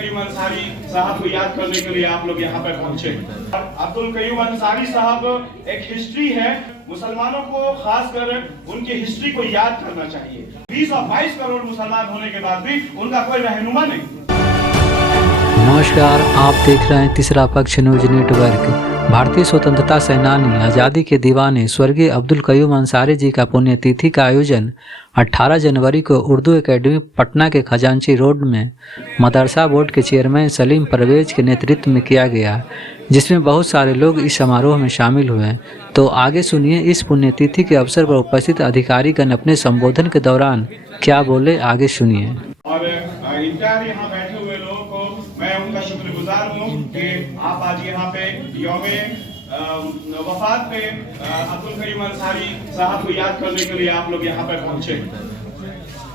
कयूम अंसारी साहब को याद करने के लिए आप लोग यहाँ पर पहुंचे। अब्दुल कयूम अंसारी साहब एक हिस्ट्री है, मुसलमानों को खासकर उनकी हिस्ट्री को याद करना चाहिए। 20 और 22 करोड़ मुसलमान होने के बाद भी उनका कोई रहनुमा नहीं। नमस्कार, आप देख रहे हैं तीसरा पक्ष न्यूज नेटवर्क। भारतीय स्वतंत्रता सेनानी, आज़ादी के दीवाने स्वर्गीय अब्दुल कयूम अंसारी जी का पुण्यतिथि का आयोजन 18 जनवरी को उर्दू एकेडमी पटना के खजांची रोड में मदरसा बोर्ड के चेयरमैन सलीम परवेज के नेतृत्व में किया गया, जिसमें बहुत सारे लोग इस समारोह में शामिल हुए। तो आगे सुनिए इस पुण्यतिथि के अवसर पर उपस्थित अधिकारीगण अपने संबोधन के दौरान क्या बोले, आगे सुनिए। और इंतजार यहाँ बैठे हुए लोगों को मैं उनका शुक्रगुजार हूँ कि आप आज यहाँ पे यौमे वफात पे अब्दुल कयूम अंसारी साहब को याद करने के लिए आप लोग यहाँ पर पहुंचे।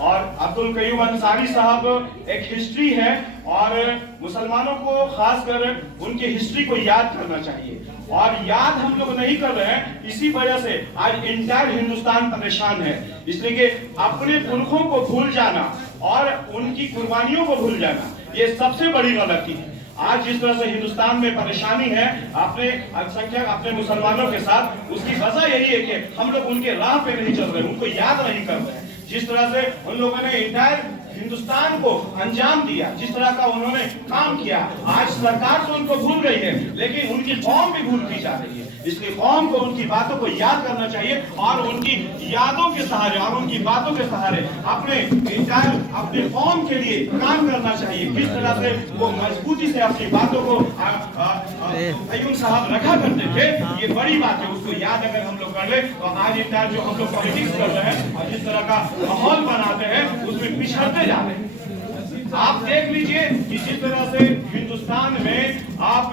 और अब्दुल कयूम अंसारी साहब एक हिस्ट्री है और मुसलमानों को खासकर उनकी हिस्ट्री को याद करना चाहिए। और याद हम लोग नहीं कर रहे हैं, इसी वजह से आज इंटायर हिंदुस्तान परेशान है। इसलिए कि अपने पुरखों को भूल जाना और उनकी कुर्बानियों को भूल जाना, ये सबसे बड़ी गलती है। आज जिस तरह से हिंदुस्तान में परेशानी है अपने अल्पसंख्यक अपने मुसलमानों के साथ, उसकी वजह यही है कि हम लोग उनके राह पे नहीं चल रहे, उनको याद नहीं कर रहे हैं। जिस तरह से उन लोगों ने इंटायर हिंदुस्तान को अंजाम दिया, जिस तरह का उन्होंने काम किया, आज सरकार तो उनको भूल गई है, लेकिन उनकी कौम भी भूलती जा रही है। इसलिए कौम को उनकी बातों को याद करना चाहिए और उनकी यादों के सहारे और उनकी बातों के सहारे अपने इंटायर अपने कौम के लिए काम करना चाहिए। किस तरह से वो मजबूती से अपनी बातों को कयूम साहब रखा करते थे, ये बड़ी बात है। उसको याद अगर हम लोग कर ले तो आज इंटायर जो हम लोग पॉलिटिक्स कर रहे हैं और जिस तरह का माहौल बनाते हैं उसमें पिछड़ते जा रहे हैं। आप देख लीजिए कि जिस तरह से हिंदुस्तान में आप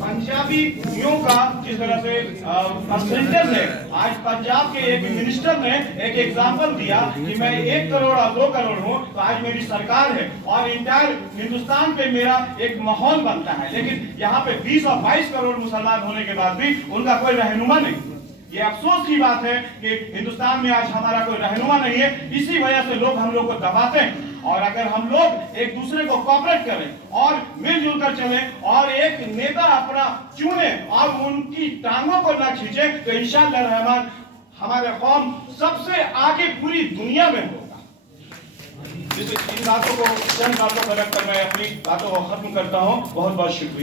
पंजाबियों का जिस तरह से परसेंटेज है, आज पंजाब के एक मिनिस्टर ने एक एग्जांपल दिया कि मैं 1 करोड़ और 2 करोड़ हूं तो आज मेरी सरकार है और इंटायर हिंदुस्तान पे मेरा एक माहौल बनता है। लेकिन यहाँ पे 20 और 22 करोड़ मुसलमान होने के बाद भी उनका कोई रहनुमा नहीं। ये अफसोस की बात है कि हिंदुस्तान में आज हमारा कोई रहनुमा नहीं है। इसी वजह से लोग हम लोग को दबाते हैं। और अगर हम लोग एक दूसरे को कोऑपरेट करें और मिलजुल कर चलें और एक नेता अपना चुने और उनकी टांगों को ना खींचे तो इंशाअल्लाह रहमान हमारे कौम सबसे आगे पूरी दुनिया में होगा। इन बातों को चंद बातों पर रखकर मैं अपनी बातों को खत्म करता हूँ। बहुत बहुत शुक्रिया।